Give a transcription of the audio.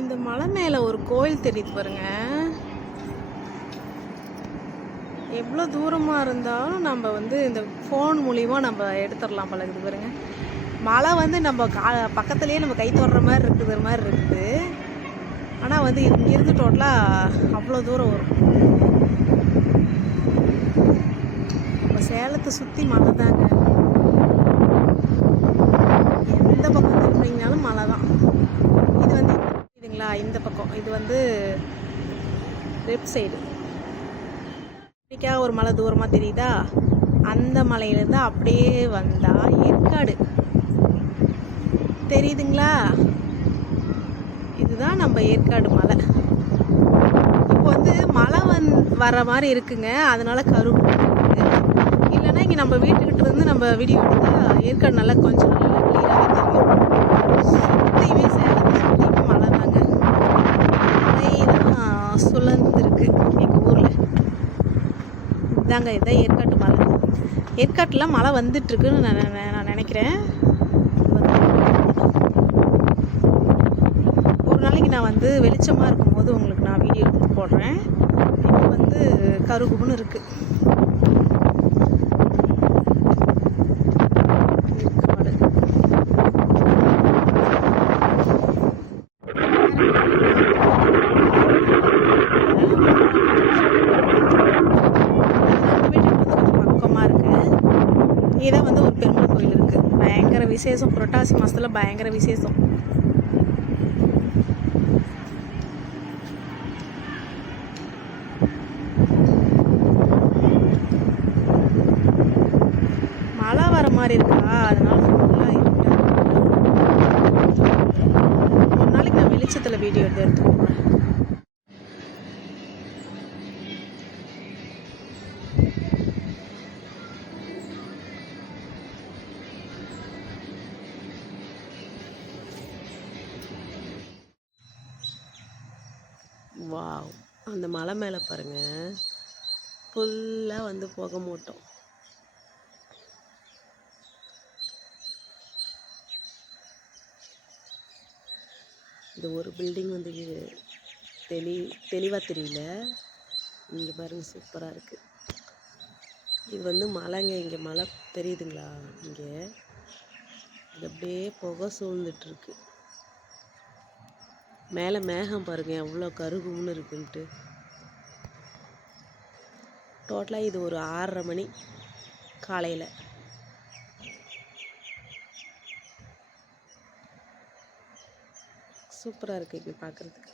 இந்த மலை மேலே ஒரு கோயில் தெரியுது பாருங்க. எவ்வளோ தூரமாக இருந்தாலும் நம்ம வந்து இந்த ஃபோன் மூலிமா நம்ம எடுத்துடலாம் போல இருக்குது பாருங்க. மழை வந்து நம்ம கா பக்கத்துலேயே நம்ம கை தொடுற மாதிரி இருக்குது மாதிரி இருக்குது. ஆனால் வந்து இங்கேருந்து டோட்டலாக அவ்வளோ தூரம் வரும். நம்ம சேலத்தை சுற்றி மழை தாங்க. எந்த பக்கம் திரும்பிங்கனாலும் மலை தான். இந்த பக்கம். இது வந்து லெஃப்ட் சைடு இப்படிக்கா ஒரு மலை தூரமாக தெரியுதா? அந்த மலையிலேருந்து அப்படியே வந்தால் ஏற்காடு. தெரியுதுங்களா? இதுதான் நம்ம ஏற்காடு மலை. இப்போ வந்து மழை வந் வர மாதிரி இருக்குங்க. அதனால் கருப்பு இல்லைன்னா இங்கே நம்ம வீட்டுக்கிட்ட இருந்து நம்ம வீடியோ எடுத்தால் ஏற்காடு நல்லா கொஞ்சம் நல்லா கிளியராகவே தெரியும் சுற்றியுமே சேலத்தை சுற்றியுமே மழை தாங்க மழை தான் சுழந்துருக்கு எங்கள் ஊரில். இதாங்க இதான் ஏற்காட்டு மலை. ஏற்காட்டில் மழை வந்துட்டுருக்குன்னு நான் நான் நினைக்கிறேன். ஒரு நாளைக்கு நான் வந்து வெளிச்சமாக இருக்கும்போது உங்களுக்கு நான் வீடியோ எடுத்து போடுறேன். இப்போ வந்து கருகுன்னு இருக்குது ஏற்காடு பக்கமாக இருக்குது இதான் வந்து ஒரு பெருமாள் கோயில் இருக்குது பயங்கர விசேஷம். புரட்டாசி மாதத்தில் பயங்கர விசேஷம். மழை வர மாதிரி இருக்கா? அதனால ஃபுல்லாக ஒரு நாளைக்கு நான் வெளிச்சத்தில் வீடியோ எடுத்து எடுத்துக்கோங்க வா அந்த மலை மேலே பாருங்க. ஃபுல்லாக வந்து புகை மாட்டோம். இந்த ஒரு பில்டிங் வந்து தெளி தெளிவாக தெரியல. இங்கே பாருங்க சூப்பராக இருக்குது இது வந்து மலைங்க இங்கே மலை தெரியுதுங்களா? இங்கே. இது அப்படியே புகை சூழ்ந்துட்டுருக்கு மேலே மேகம் பாருங்க எவ்வளோ கருகும்னு இருக்குன்ட்டு. டோட்டலாக இது ஒரு ஆறரை மணி காலையில். சூப்பராக இருக்குது இங்கே பார்க்குறதுக்கு